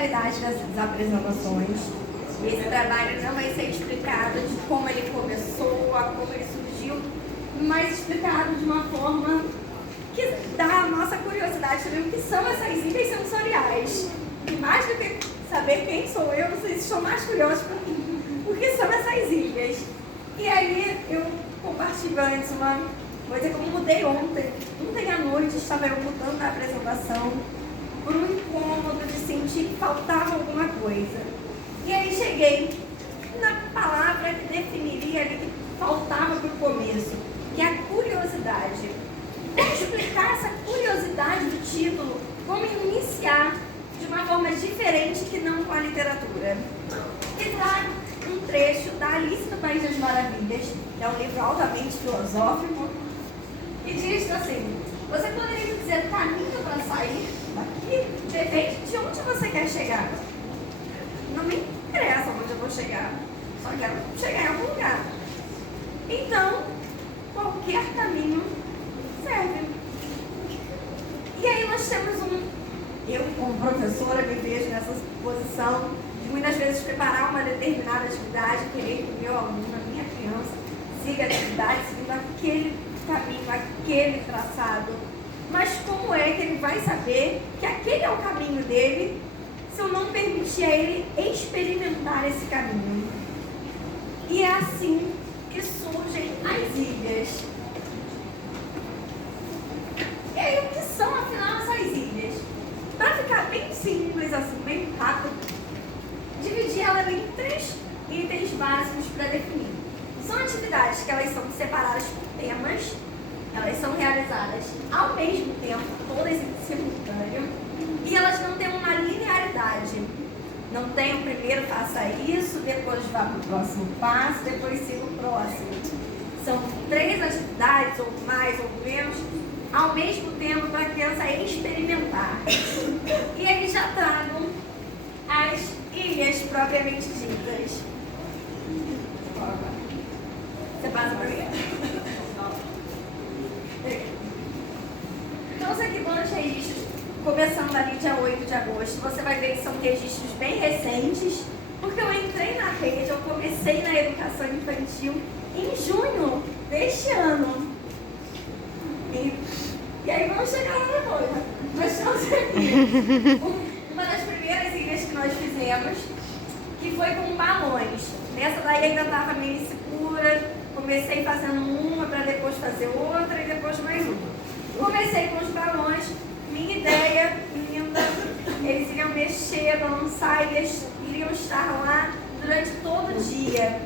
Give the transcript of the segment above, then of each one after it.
linearidade dessas apresentações. Esse trabalho não vai ser explicado de como ele começou, a como ele surgiu, mas explicado de uma forma que dá a nossa curiosidade sobre o que são essas ilhas sensoriais. E mais do que saber quem sou eu, vocês estão mais curiosos por que são essas ilhas. E aí eu compartilho antes uma coisa que eu mudei ontem. Ontem à noite estava eu mudando a apresentação por um incômodo de sentir que faltava alguma coisa. E aí cheguei na palavra que definiria ali que faltava para o começo, que é a curiosidade. Como explicar essa curiosidade do título? Como iniciar de uma forma diferente que não com a literatura? E trago um trecho da Alice no País das Maravilhas, que é um livro altamente filosófico, e diz assim: você poderia dizer o caminho para sair daqui? Depende de onde você quer chegar. Não me interessa onde eu vou chegar, só quero chegar em algum lugar. Então, qualquer caminho serve. E aí nós temos eu como professora me vejo nessa posição de muitas vezes preparar uma determinada atividade, querer que o meu aluno, a minha criança, siga a atividade, seguindo aquele caminho, aquele traçado. Mas como é que ele vai saber que aquele é o caminho dele se eu não permitir a ele experimentar esse caminho? E é assim que surgem as ilhas. E aí, o que são, afinal, essas ilhas? Para ficar bem simples, assim, bem rápido, dividi ela em 3 itens básicos para definir. São atividades que elas são separadas por temas, elas são realizadas ao mesmo tempo, todas em simultâneo, e elas não têm uma linearidade. Não tem o primeiro faça isso, depois vá para o próximo passo, depois siga o próximo. São 3 atividades, ou mais ou menos, ao mesmo tempo para a criança experimentar. E eles já tragam as ilhas propriamente ditas. Você passa para mim? Então, isso aqui vão os registros, começando ali dia 8 de agosto. Você vai ver que são registros bem recentes, porque eu entrei na rede, eu comecei na educação infantil em junho deste ano. E aí vamos chegar lá depois. Nós estamos aqui. Uma das primeiras ilhas que nós fizemos, que foi com balões. Nessa daí ainda estava meio insegura. Comecei fazendo uma para depois fazer outra e depois mais uma. Comecei com os balões. Minha ideia, linda, eles iriam mexer, balançar, eles iriam estar lá durante todo o dia.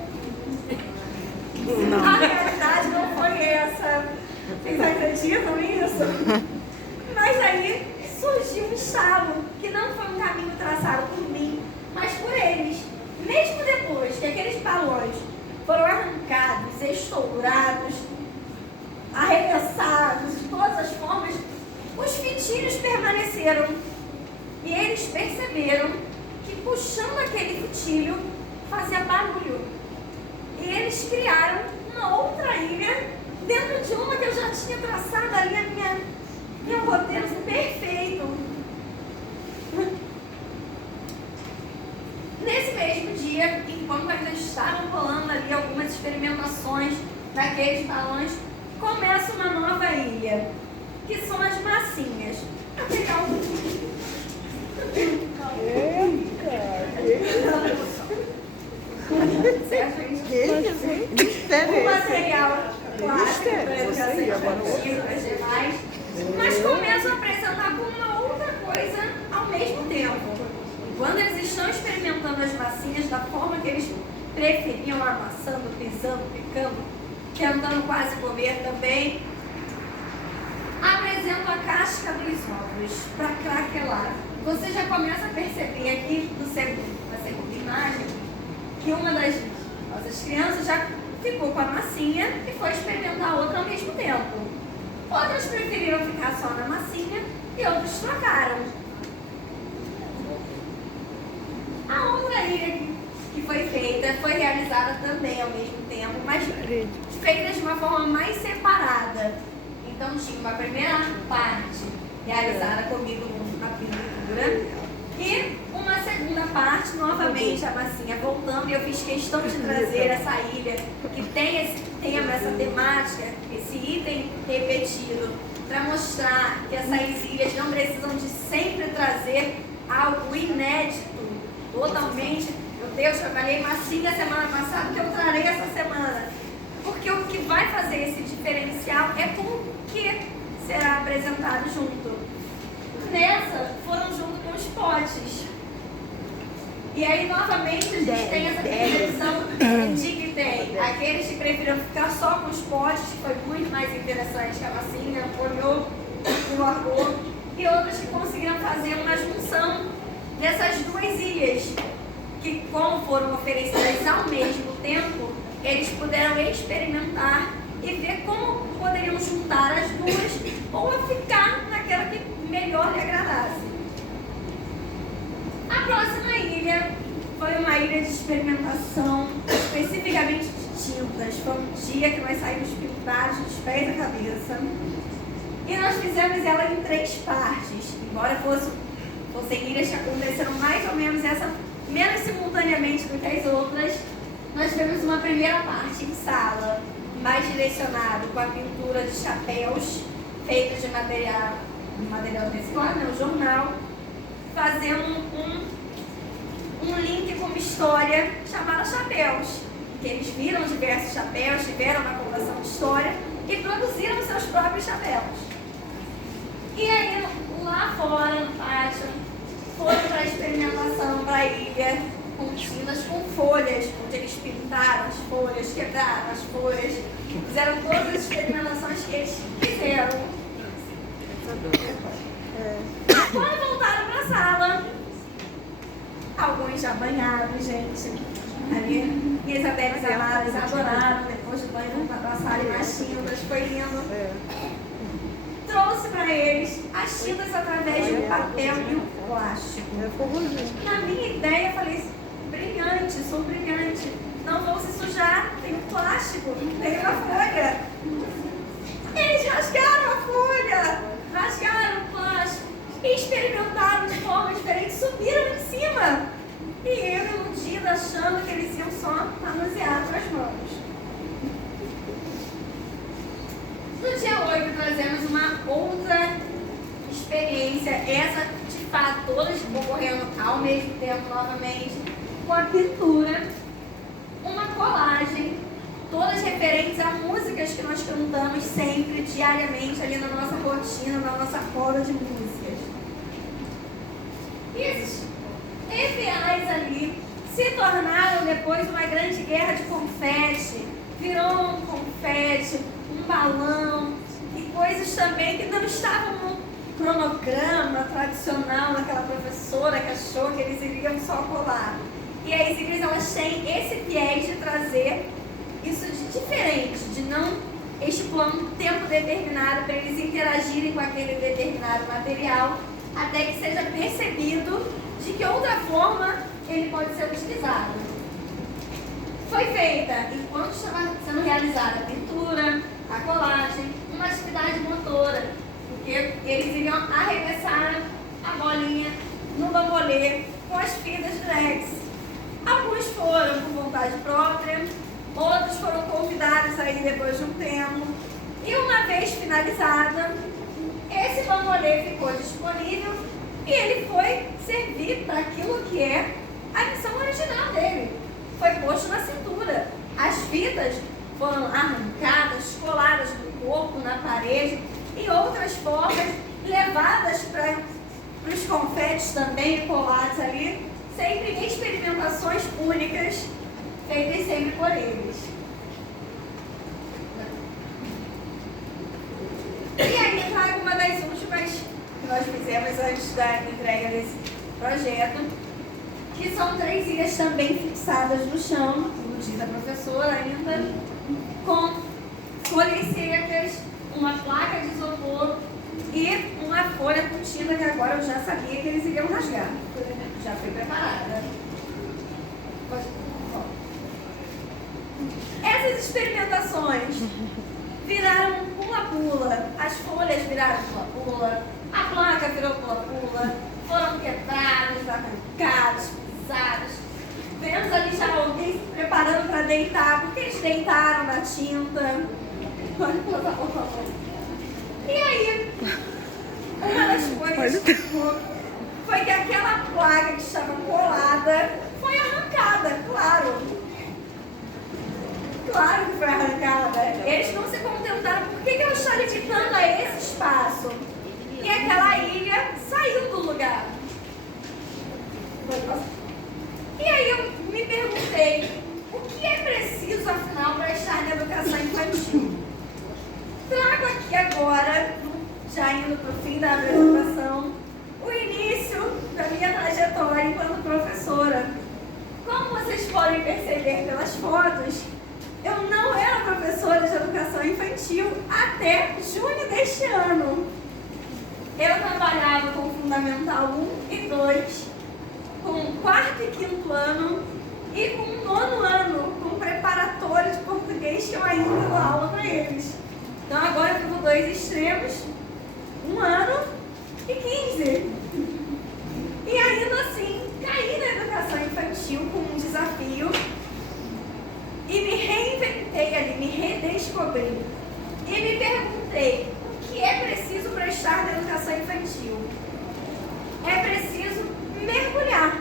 Não. A realidade não foi essa. Vocês acreditam nisso? Mas aí surgiu um estalo, que não foi um caminho traçado por mim, mas por eles. Mesmo depois que aqueles balões foram arrancados, estourados, arremessados, de todas as formas, os fitilhos permaneceram. E eles perceberam que puxando aquele fitilho fazia barulho. E eles criaram uma outra ilha dentro de uma que eu já tinha traçado ali, meu roteiro perfeito. Nesse mesmo dia, enquanto ainda estavam rolando ali algumas experimentações naqueles balões, começa uma nova ilha, que são as massinhas. Vou pegar o material clássico para educação infantil, para as demais, mas começam a apresentar como uma outra coisa ao mesmo tempo. Quando eles estão experimentando as massinhas da forma que eles preferiam, amassando, pisando, picando, tentando quase comer também, apresentam a casca dos ovos para craquelar. Você já começa a perceber aqui na segunda imagem que uma das nossas crianças já ficou com a massinha e foi experimentar a outra ao mesmo tempo. Outras preferiram ficar só na massinha e outros trocaram. A outra ilha que foi feita, foi realizada também ao mesmo tempo, mas feita de uma forma mais separada. Então tinha uma primeira parte realizada comigo na pintura e uma segunda parte, novamente, a massinha voltando, e eu fiz questão de trazer essa ilha que tem esse tema, essa temática, esse item repetido, para mostrar que essas ilhas não precisam de sempre trazer algo inédito, totalmente. Meu Deus, trabalhei massinha semana passada, que eu trarei essa semana. Porque o que vai fazer esse diferencial é com o que será apresentado junto. Nessa, foram junto com os potes. E aí, novamente, a gente tem essa percepção de que tem aqueles que preferiram ficar só com os potes, que foi muito mais interessante que a massinha, olhou e largou, e outros que conseguiram fazer uma junção dessas duas ilhas, que, como foram oferecidas ao mesmo tempo, eles puderam experimentar e ver como poderiam juntar as duas ou ficar naquela que melhor lhe agradasse. A próxima ilha foi uma ilha de experimentação, especificamente de tintas. Foi um dia que nós saímos pintados dos pés à cabeça. E nós fizemos ela em 3 partes. Embora fossem ilhas que aconteceram mais ou menos menos simultaneamente do que as outras, nós tivemos uma primeira parte em sala, mais direcionado com a pintura de chapéus, feita de material reciclado, o jornal, fazendo um link com uma história chamada Chapéus, que eles viram diversos chapéus, tiveram uma coleção de história e produziram seus próprios chapéus. E aí, lá fora, no pátio, foram para a experimentação para a ilha, com tintas com folhas, onde eles pintaram as folhas, quebraram as folhas, fizeram todas as experimentações que eles fizeram. Quando voltaram para a sala, alguns já banhados, gente. Ali, e Isabel e Amadas adoraram, depois do banho voltar para a sala e mais tintas, foi lindo. Trouxe para eles as tintas através de um papel e um plástico. Na minha ideia, eu falei, brilhante, sou brilhante. Não vou se sujar, tem um plástico, tem uma folha. Eles rasgaram a folha, rasgaram o plástico e experimentaram de forma diferente, subiram em cima. E eu, iludida, achando que eles iam só manusear com as mãos. No dia 8, trazemos uma outra experiência, essa de fato, todas ocorrendo ao mesmo tempo novamente, com a pintura, uma colagem, todas referentes a músicas que nós cantamos sempre, diariamente, ali na nossa rotina, na nossa roda de músicas. E esses EVAs ali se tornaram depois uma grande guerra de confete, virou um confete, um balão e coisas também que não estavam no cronograma tradicional daquela professora que achou que eles iriam só colar. E as ilhas, elas têm esse viés de trazer isso de diferente, de não estipular um tempo determinado para eles interagirem com aquele determinado material, até que seja percebido de que outra forma ele pode ser utilizado. Foi feita, enquanto estava sendo realizada a pintura, a colagem, uma atividade motora, porque eles iriam arremessar a bolinha no bambolê com as fitas de Rex. Alguns foram por vontade própria, outros foram convidados aí depois de um tempo. E uma vez finalizada, esse bambolê ficou disponível e ele foi servir para aquilo que é a missão original dele. Foi posto na cintura. As fitas foram arrancadas, coladas no corpo, na parede e outras formas levadas para os confetes também colados ali, sempre em experimentações únicas, feitas sempre por eles. E aí trago uma das últimas que nós fizemos antes da entrega desse projeto, que são 3 ilhas também fixadas no chão, como diz a professora ainda, com folhas secas, uma placa de isopor e uma folha com tinta que agora eu já sabia que eles iriam rasgar. Já fui preparada. Essas experimentações viraram pula-pula, as folhas viraram pula-pula, a placa virou pula-pula, foram quebrados, arrancados, deitar, porque eles deitaram na tinta. E aí, uma das coisas que foi que aquela placa que estava colada foi arrancada, claro. Claro que foi arrancada. Eles não se contentaram. Por que eu estou limitando a esse espaço? E aquela ilha saiu do lugar. E aí eu me perguntei, o que é preciso, afinal, para estar na educação infantil? Trago aqui agora, já indo para o fim da apresentação, o início da minha trajetória enquanto professora. Como vocês podem perceber pelas fotos, eu não era professora de educação infantil até junho deste ano. Eu trabalhava com Fundamental 1 e 2, com o 4º e 5º ano e com o 9º ano, com preparatório de português que eu ainda dou aula para eles. Então agora eu vivo 2 extremos, 1 ano e 15. E ainda assim, caí na educação infantil com um desafio e me reinventei ali, me redescobri. E me perguntei, o que é preciso para estar na educação infantil? É preciso mergulhar,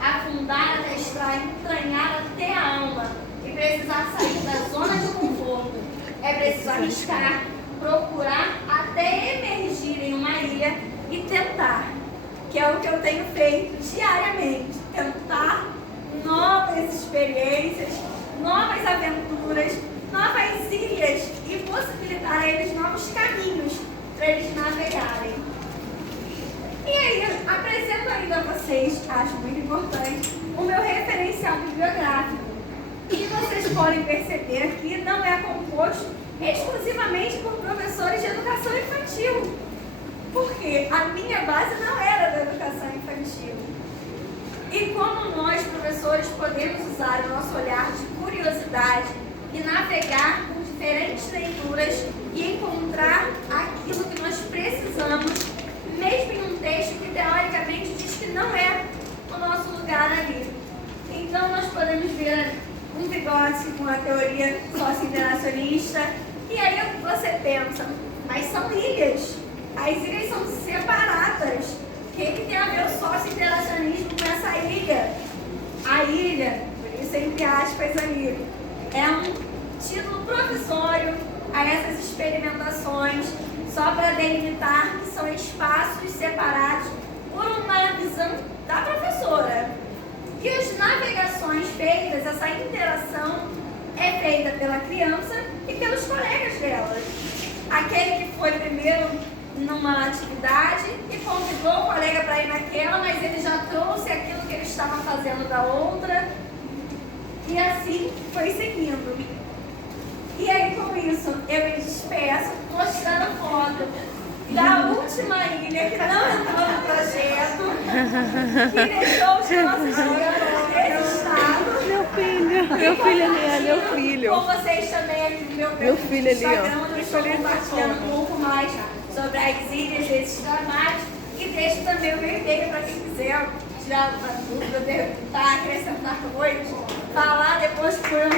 afundar, adestrar, entranhar até a alma e precisar sair da zona de conforto. É preciso arriscar, procurar até emergir em uma ilha e tentar, que é o que eu tenho feito diariamente, tentar novas experiências, novas aventuras, novas ilhas e possibilitar a eles novos caminhos para eles navegarem. E aí, apresento ainda a vocês, acho muito importante, o meu referencial bibliográfico. E vocês podem perceber aqui, não é composto exclusivamente por professores de educação infantil. Porque a minha base não era da educação infantil. E como nós, professores, podemos usar o nosso olhar de curiosidade e navegar por diferentes leituras e encontrar aquilo que nós precisamos, mesmo em um texto que teoricamente diz que não é o nosso lugar ali. Então nós podemos ver um Vygotsky com a teoria socio-interacionista, e aí você pensa, mas são ilhas, as ilhas são separadas. O que tem a ver o socio-interacionismo com essa ilha? A ilha, por isso entre aspas ali, é um título professório a essas experimentações, só para delimitar que são espaços separados por uma visão da professora. E as navegações feitas, essa interação, é feita pela criança e pelos colegas dela. Aquele que foi primeiro numa atividade e convidou o colega para ir naquela, mas ele já trouxe aquilo que ele estava fazendo da outra. E assim foi seguindo. E aí, com isso, eu me despeço mostrando foto da última ilha que não entrou no projeto, que deixou os nossos jogadores registrados. Meu filho ali, meu filho. Com vocês também aqui no meu filho ali, ó. Instagram, eu estou compartilhando um pouco mais sobre as ilhas, esses trabalhos, e deixo também o meu e-mail para quem quiser tirar uma dúvida, perguntar, acrescentar coisas, falar depois por eu.